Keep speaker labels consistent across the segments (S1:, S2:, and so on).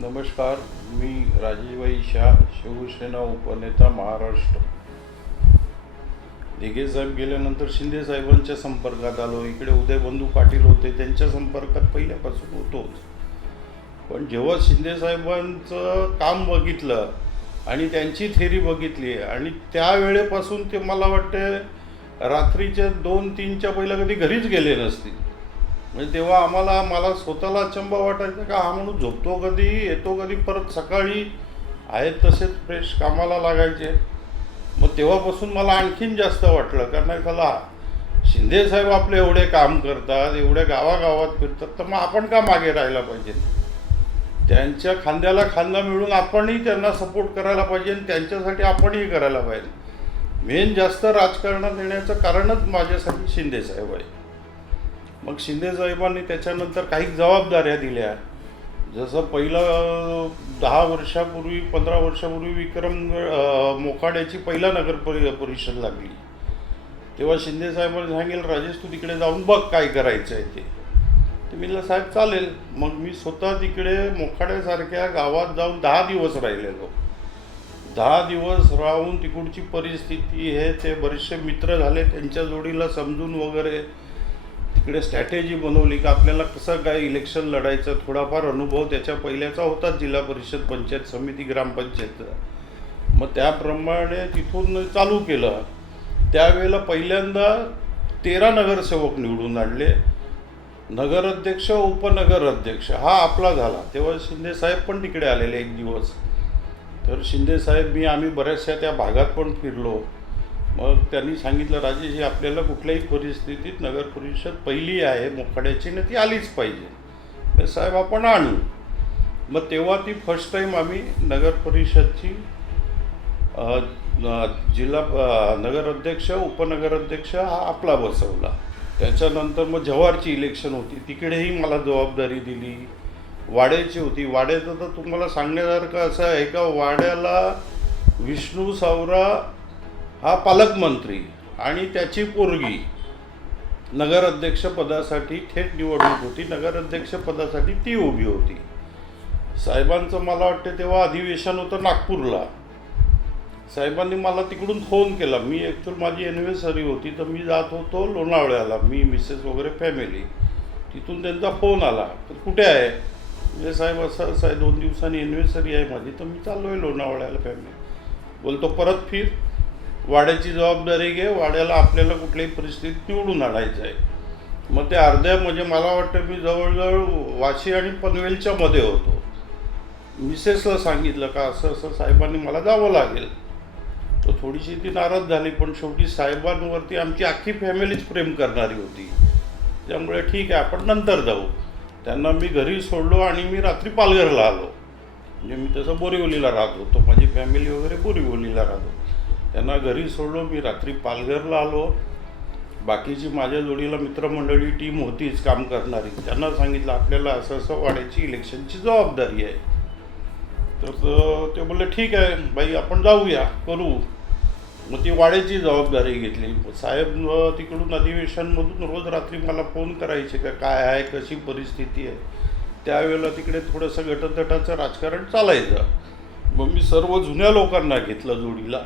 S1: नमस्कार मी राजेशभाई शाह शिवसेना उपनेता महाराष्ट्र. दिघे साहेब गेल्यानंतर शिंदे साहेबांच्या संपर्कात आलो. इकडे उदय बंधू पाटील होते त्यांच्या संपर्कात पहिल्यापासून होतोच. पण जेव्हा शिंदे साहेबांचं काम बघितलं आणि त्यांची थेरी बघितली आणि त्यावेळेपासून ते मला वाटते रात्रीच्या दोन तीनच्या पहिल्या कधी घरीच गेले नसतील. म्हणजे तेव्हा आम्हाला मला स्वतःला अचंबा वाटायचं का हा म्हणून झोपतो कधी येतो कधी परत सकाळी आहेत तसेच फ्रेश कामाला लागायचे. मग तेव्हापासून मला आणखीन जास्त वाटलं कारण चला शिंदे साहेब आपले एवढे काम करतात एवढ्या गावागावात फिरतात तर मग आपण का मागे राहायला पाहिजे? त्यांच्या खांद्याला खांदा मिळून आपणही त्यांना सपोर्ट करायला पाहिजे आणि त्यांच्यासाठी आपणही करायला पाहिजे. मेन जास्त राजकारणात येण्याचं कारणच माझ्यासाठी शिंदे साहेब आहे. मग शिंदे साहेबांनी त्याच्यानंतर काही जबाबदाऱ्या दिल्या. जसं पहिलं दहा वर्षापूर्वी पंधरा वर्षापूर्वी विक्रम मोकाड्याची मोखाड्याची पहिला नगर परि परिषद लागली. तेव्हा शिंदे साहेबांनी सांगेल राजेश तू तिकडे जाऊन बघ काय करायचं आहे ते. ते मी म्हणलं साहेब चालेल. मग मी स्वतः तिकडे मोखाड्यासारख्या गावात जाऊन दहा दिवस राहिलेलो. दहा दिवस राहून तिकडची परिस्थिती हे ते बरेचसे मित्र झाले त्यांच्या जोडीला समजून वगैरे तिकडे स्ट्रॅटेजी बनवली का आपल्याला कसं काय इलेक्शन लढायचं थोडाफार अनुभव त्याच्या पहिल्याचा होताच जिल्हा परिषद पंचायत समिती ग्रामपंचायतचा मग त्याप्रमाणे तिथून चालू केलं. त्यावेळेला पहिल्यांदा तेरा नगरसेवक निवडून आणले. नगराध्यक्ष उपनगर अध्यक्ष हा आपला झाला. तेव्हा शिंदे साहेब पण तिकडे आलेले एक दिवस. तर शिंदे साहेब मी आम्ही बऱ्याचशा त्या भागात पण फिरलो. मग त्यांनी सांगितलं राजेश हे आपल्याला कुठल्याही परिस्थितीत नगर परिषद पहिली आहे मोखाड्याची ना ती आलीच पाहिजे. तर साहेब आपण आणू. मग तेव्हा ती फर्स्ट टाईम आम्ही नगर परिषदची जिल्हा नगराध्यक्ष उपनगराध्यक्ष हा आपला बसवला. त्याच्यानंतर मग जव्हारची इलेक्शन होती तिकडेही मला जबाबदारी दिली. वाड्याची होती. वाड्याचं तर तुम्हाला सांगण्यासारखं असं आहे का? वाड्याला विष्णू सावरा हा पालकमंत्री आणि त्याची पोरगी नगराध्यक्षपदासाठी थेट निवडणूक होती. नगराध्यक्षपदासाठी ती उभी होती. साहेबांचं मला वाटतं तेव्हा अधिवेशन होतं नागपूरला. साहेबांनी मला तिकडून फोन केला. मी ॲक्च्युअल माझी एनिव्हर्सरी होती तर मी जात होतो लोणावळ्याला. मी मिसेस वगैरे फॅमिली तिथून त्यांचा फोन आला. तर कुठे आहे? म्हणजे साहेब असं साहेब दोन दिवसांनी एनिव्हर्सरी आहे माझी. तर मी चाललो आहे लोणावळ्याला फॅमिली बोलतो परत फिर. वाड्याची जबाबदारी घे वाड्याला आपल्याला कुठल्याही परिस्थितीत निवडून आणायचं आहे. मग ते अर्ध्या म्हणजे मला वाटतं मी जवळजवळ वाशी आणि पनवेलच्या मध्ये होतो. मिसेसला सांगितलं का असं असं साहेबांनी मला जावं लागेल. तर थोडीशी ती नाराज झाली पण शेवटी साहेबांवरती आमची अख्खी फॅमिलीच प्रेम करणारी होती. त्यामुळे ठीक आहे आपण नंतर जाऊ. त्यांना मी घरी सोडलो आणि मी रात्री पालघरला आलो. म्हणजे मी तसं बोरिवलीला राहत होतो. माझी फॅमिली वगैरे बोरिवलीला राहतो त्यांना घरी सोडलो मी रात्री पालघरला आलो. बाकीची माझ्या जोडीला मित्रमंडळी टीम होतीच काम करणारी. त्यांना सांगितलं आपल्याला असं असं वाढायची इलेक्शनची जबाबदारी आहे. तर ते बोलले ठीक आहे बाई आपण जाऊया करू. मग ती वाड्याची जबाबदारी घेतली. साहेब तिकडून अधिवेशनमधून रोज रात्री मला फोन करायचे का काय आहे कशी परिस्थिती आहे? त्यावेळेला तिकडे थोडंसं गटतटाचं राजकारण चालायचं. मग मी सर्व जुन्या लोकांना घेतलं जोडीला.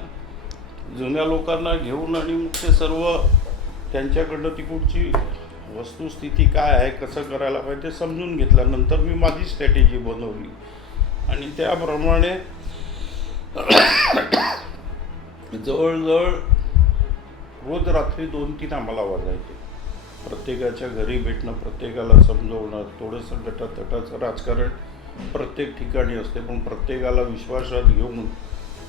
S1: जुन्या लोकांना घेऊन आणि मग ते सर्व त्यांच्याकडनं तिकडची वस्तुस्थिती काय आहे कसं करायला पाहिजे ते समजून घेतल्यानंतर मी माझी स्ट्रॅटेजी बनवली. आणि त्याप्रमाणे जवळजवळ रोज रात्री दोन तीन आम्हाला वाजायचे. प्रत्येकाच्या घरी भेटणं प्रत्येकाला समजवणं थोडंसं गटातटाचं राजकारण प्रत्येक ठिकाणी असते पण प्रत्येकाला विश्वासात घेऊन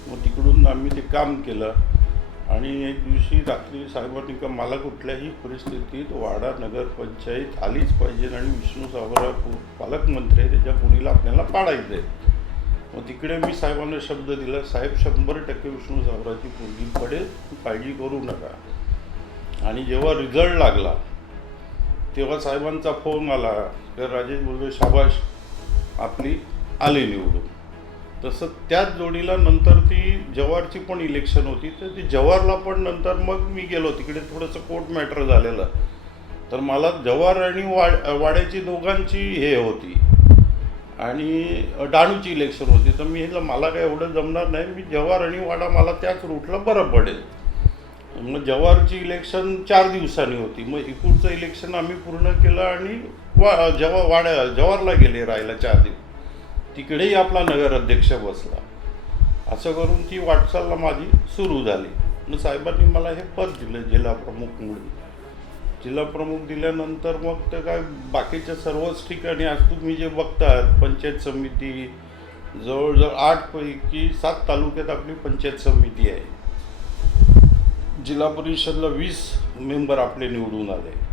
S1: मग तिकडून आम्ही ते काम केलं. आणि एक दिवशी रात्री साहेबांनी का मला कुठल्याही परिस्थितीत वाडा नगरपंचायत आलीच पाहिजे आणि विष्णू सावरा पु- पालकमंत्री आहे त्याच्या पुढीला आपल्याला पाडायचं आहे मग तिकडे मी साहेबांना शब्द दिला साहेब शंभर टक्के विष्णू सावराची पोरगी पडेल काळजी करू नका. आणि जेव्हा रिझल्ट लागला तेव्हा साहेबांचा फोन आला तर राजेश बोलतो शाबाश आपली आली निवडून. तसं त्याच जोडीला नंतर ती जव्हारची पण इलेक्शन होती तर ती जव्हारला पण नंतर मग मी गेलो. तिकडे थोडंसं कोर्ट मॅटर झालेलं. तर मला जव्हार आणि वाड वाड्याची दोघांची हे होती. आणि डाणूची इलेक्शन होती. तर मी म्हटलं मला काय एवढं जमणार नाही. मी जव्हार आणि वाडा मला त्याच रूटला बरं पडेल. मग जव्हारची इलेक्शन चार दिवसांनी होती. मग इकडचं इलेक्शन आम्ही पूर्ण केलं आणि वा जव्हा वाड्या जव्हारला गेले राहायला चार दिवस. तिकडेही आपला नगराध्यक्ष बसला. असं करून ती वाटचाल माझी सुरू झाली. मग साहेबांनी मला हे पद दिलं जिल्हा प्रमुख म्हणून. जिल्हा प्रमुख दिल्यानंतर मग ते काय बाकीच्या सर्वच ठिकाणी आज तुम्ही जे बघतात पंचायत समिती जवळजवळ आठपैकी सात तालुक्यात आपली पंचायत समिती आहे. जिल्हा परिषदला वीस मेंबर आपले निवडून आले.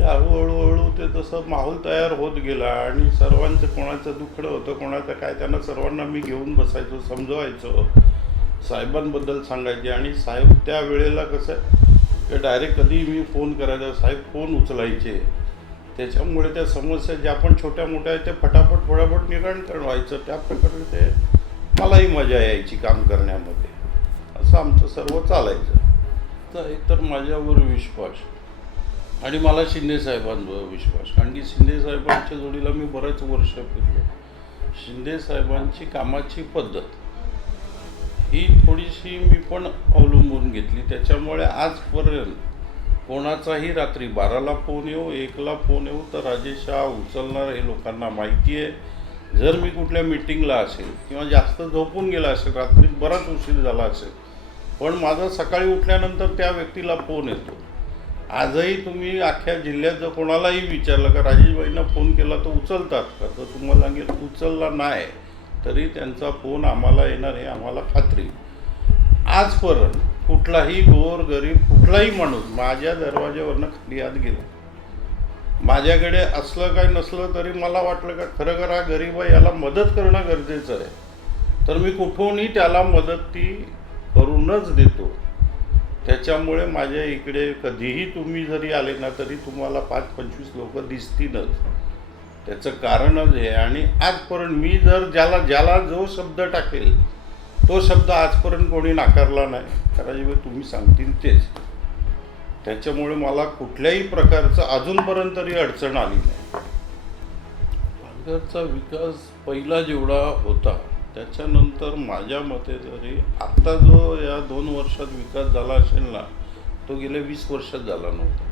S1: ते हळूहळू हळू ते तसं माहोल तयार होत गेला आणि सर्वांचं कोणाचं दुखणं होतं कोणाचं काय त्यांना सर्वांना मी घेऊन बसायचो समजवायचो साहेबांबद्दल सांगायचे. आणि साहेब त्या वेळेला कसं ते डायरेक्ट कधी मी फोन करायचा साहेब फोन उचलायचे. त्याच्यामुळे त्या समस्या ज्या पण छोट्या मोठ्या आहेत ते फटाफट फटाफट निराकरण व्हायचं त्या प्रकारे ते मलाही मजा यायची काम करण्यामध्ये. असं आमचं सर्व चालायचं. तर एक तर माझ्यावर विश्वास. आणि मला शिंदे साहेबांवर विश्वास. कारण की शिंदे साहेबांच्या जोडीला मी बरेच वर्ष फिरलो. शिंदे साहेबांची कामाची पद्धत ही थोडीशी मी पण अवलंबून घेतली. त्याच्यामुळे आजपर्यंत कोणाचाही रात्री बाराला फोन येऊ एकला फोन येऊ तर राजेश हा उचलणार हे लोकांना माहिती आहे. जर मी कुठल्या मिटिंगला असेल किंवा जास्त झोपून गेला असेल रात्री बराच उशीर झाला असेल पण माझा सकाळी उठल्यानंतर त्या व्यक्तीला फोन येतो. आजही तुम्ही अख्ख्या जिल्ह्यात जर कोणालाही विचारलं का राजेशबाईंना फोन केला तर उचलतात का? तर तुम्हाला सांगेल उचलला नाही. तरी त्यांचा फोन आम्हाला येणार हे आम्हाला खात्री. आजपर्यंत कुठलाही गोर गरीब कुठलाही माणूस माझ्या दरवाज्यावरनं खाली आत गेला. माझ्याकडे असलं काय नसलं तरी मला वाटलं का खरं खरं हा गरीब आहे याला मदत करणं गरजेचं आहे. तर मी कुठूनही त्याला मदत ती करूनच देतो. त्याच्यामुळे माझ्या इकडे कधीही तुम्ही जरी आले ना तरी तुम्हाला पाच पंचवीस लोक दिसतीलच. त्याचं कारणच आहे. आणि आजपर्यंत मी जर ज्याला ज्याला जो शब्द टाकेल तो शब्द आजपर्यंत कोणी नाकारला नाही. कारण तुम्ही सांगतील तेच. त्याच्यामुळे मला कुठल्याही प्रकारचं अजूनपर्यंत तरी अडचण आली नाही. पालघरचा विकास पहिला जेवढा होता त्याच्यानंतर माझ्या मते तरी आत्ता जो या दोन वर्षात विकास झाला असेल ना तो गेल्या वीस वर्षात झाला नव्हता.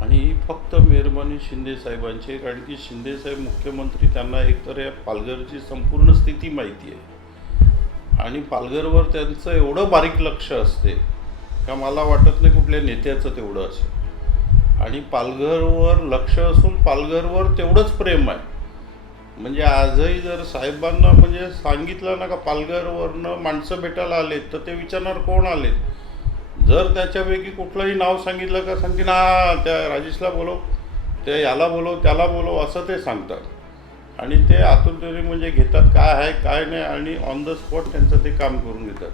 S1: आणि ही फक्त मेहरबानी शिंदे साहेबांची कारण की शिंदेसाहेब मुख्यमंत्री त्यांना एकतर या पालघरची संपूर्ण स्थिती माहिती आहे. आणि पालघरवर त्यांचं एवढं बारीक लक्ष असते का मला वाटत नाही कुठल्या नेत्याचं तेवढं असेल. आणि पालघरवर लक्ष असून पालघरवर तेवढंच प्रेम आहे. म्हणजे आजही जर साहेबांना म्हणजे सांगितलं ना का पालघरवरनं माणसं भेटायला आलेत तर ते विचारणार कोण आलेत? जर त्याच्यापैकी कुठलंही नाव सांगितलं का सांगते ना त्या राजेशला बोलव त्या याला बोलव त्याला बोलव असं ते सांगतात. आणि ते आतुरतेने म्हणजे घेतात काय आहे काय नाही आणि ऑन द स्पॉट त्यांचं ते काम करून घेतात.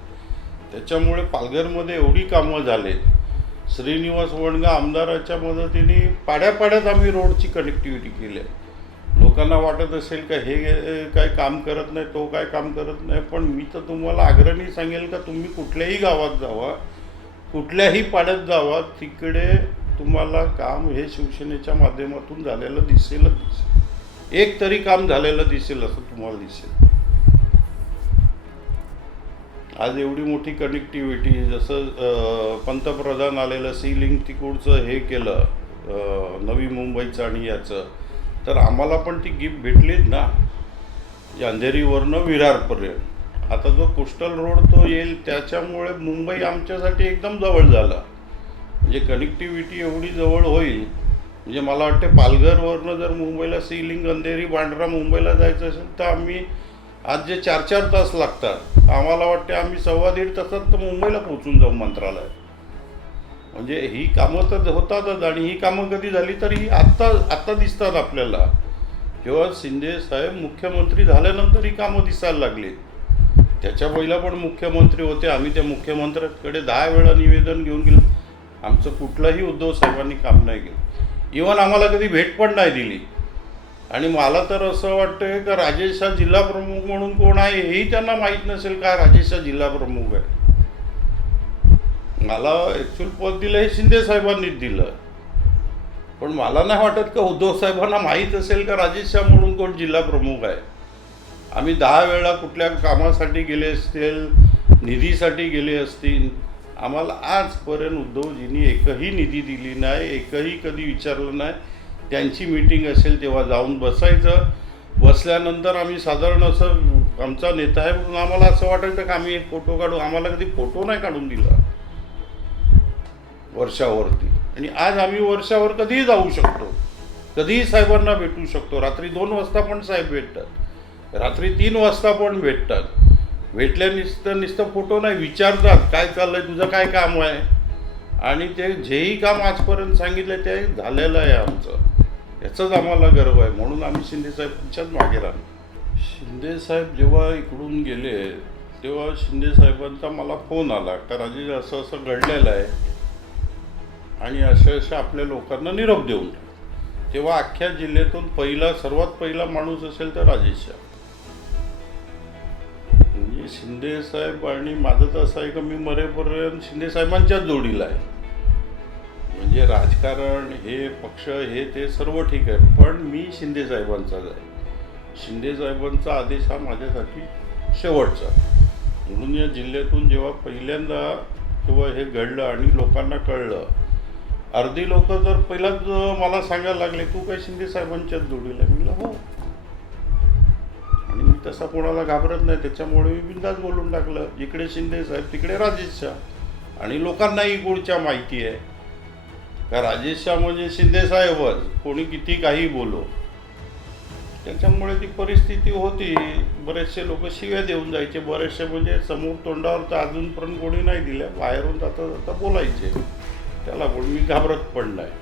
S1: त्याच्यामुळे पालघरमध्ये एवढी कामं झालेत. श्रीनिवास वणगा आमदाराच्या मदतीने पाड्यापाड्यात आम्ही रोडची कनेक्टिव्हिटी केली आहे. लोकांना वाटत असेल का हे काय काम करत नाही तो काय काम करत नाही. पण मी तर तुम्हाला आग्रही सांगेल का तुम्ही कुठल्याही गावात जावा कुठल्याही पाड्यात जावा तिकडे तुम्हाला काम हे शिवसेनेच्या माध्यमातून झालेलं दिसेलच दिसेल. एक तरी काम झालेलं दिसेल असं तुम्हाला दिसेल. आज एवढी मोठी कनेक्टिव्हिटी जसं पंतप्रधान आलेलं सी लिंक तिकूडचं हे केलं नवी मुंबईचं आणि याचं तर आम्हाला पण ती गिफ्ट भेटलीच ना. अंधेरीवरनं विरारपर्यंत. आता जो कोस्टल रोड तो येईल त्याच्यामुळे मुंबई आमच्यासाठी एकदम जवळ झाला. म्हणजे कनेक्टिव्हिटी एवढी जवळ होईल. म्हणजे मला वाटते पालघरवरनं जर मुंबईला सीलिंग अंधेरी बांड्रा मुंबईला जायचं असेल तर आम्ही आज जे चार चार तास लागतात आम्हाला वाटते आम्ही सव्वा दीड तासात तर मुंबईला पोहोचून जाऊ मंत्रालयात. म्हणजे ही कामं तर होतातच आणि ही कामं कधी झाली तर ही आत्ता आत्ता दिसतात आपल्याला. जेव्हा शिंदे साहेब मुख्यमंत्री झाल्यानंतर ही कामं दिसायला लागली. त्याच्या पहिला पण मुख्यमंत्री होते. आम्ही त्या मुख्यमंत्र्यांकडे दहा वेळा निवेदन घेऊन गेलो. आमचं कुठलंही उद्धव साहेबांनी काम नाही केलं. इवन आम्हाला कधी भेट पण नाही दिली. आणि मला तर असं वाटतं का राजेश हा जिल्हा प्रमुख म्हणून कोण आहे हेही त्यांना माहीत नसेल का राजेश हा जिल्हा प्रमुख आहे. मला ॲक्च्युअल पद दिलं हे शिंदे साहेबांनीच दिलं. पण मला नाही वाटत का उद्धव साहेबांना माहीत असेल का राजेश शाह म्हणून कोण जिल्हा प्रमुख आहे. आम्ही दहा वेळा कुठल्या कामासाठी गेले असतील निधीसाठी गेले असतील आम्हाला आजपर्यंत उद्धवजींनी एकही निधी दिली नाही एकही कधी विचारलं नाही. त्यांची मीटिंग असेल तेव्हा जाऊन बसायचं. बसल्यानंतर आम्ही साधारण असं आमचा नेता आहे म्हणून आम्हाला असं वाटायचं का आम्ही एक फोटो काढू? आम्हाला कधी फोटो नाही काढून दिला. वर्षावरती. आणि आज आम्ही वर्षावर कधीही जाऊ शकतो. कधीही साहेबांना भेटू शकतो. रात्री दोन वाजता पण साहेब भेटतात. रात्री तीन वाजता पण भेटतात. भेटल्यानिसतं नुसतं फोटो नाही विचारतात काय चाललंय? तुझं काय काम आहे? आणि ते जेही काम आजपर्यंत सांगितलं ते झालेलं आहे आमचं. याचाच आम्हाला गर्व आहे. म्हणून आम्ही शिंदे साहेबांच्याच मागे राहतो शिंदे साहेब जेव्हा इकडून गेले तेव्हा शिंदे साहेबांचा मला फोन आला. का राजे असं असं घडलेलं आहे. आणि अशा अशा आपल्या लोकांना निरोप देऊन टाक. तेव्हा अख्ख्या जिल्ह्यातून पहिला सर्वात पहिला माणूस असेल तर राजेश म्हणजे शिंदे साहेब आणि माझं तर असं आहे का मी मरेपर्यंत शिंदे साहेबांच्याच जोडीला आहे. म्हणजे राजकारण हे पक्ष हे ते सर्व ठीक आहे पण मी शिंदे साहेबांचाच आहे. शिंदे साहेबांचा आदेश हा माझ्यासाठी शेवटचा. म्हणून या जिल्ह्यातून जेव्हा पहिल्यांदा किंवा हे घडलं आणि लोकांना कळलं अर्धी लोक जर पहिलाच मला सांगायला लागले तू काय शिंदे साहेबांच्याच जोडीला आहे?" मी म्हणलं हो. आणि मी तसा कोणाला घाबरत नाही त्याच्यामुळे मी बिंदास बोलून टाकलं इकडे शिंदे साहेब तिकडे राजेश शाह. आणि लोकांनाही गुडच्या माहिती आहे. का राजेश शाह म्हणजे शिंदे साहेबच कोणी किती काही बोलो. त्याच्यामुळे ती परिस्थिती होती. बरेचसे लोक शिव्या देऊन जायचे. बरेचसे म्हणजे समोर तोंडावर तर अजूनपर्यंत कोणी नाही दिल्या बाहेरून जाता जाता बोलायचे. त्याला पण मी घाबरत पडला आहे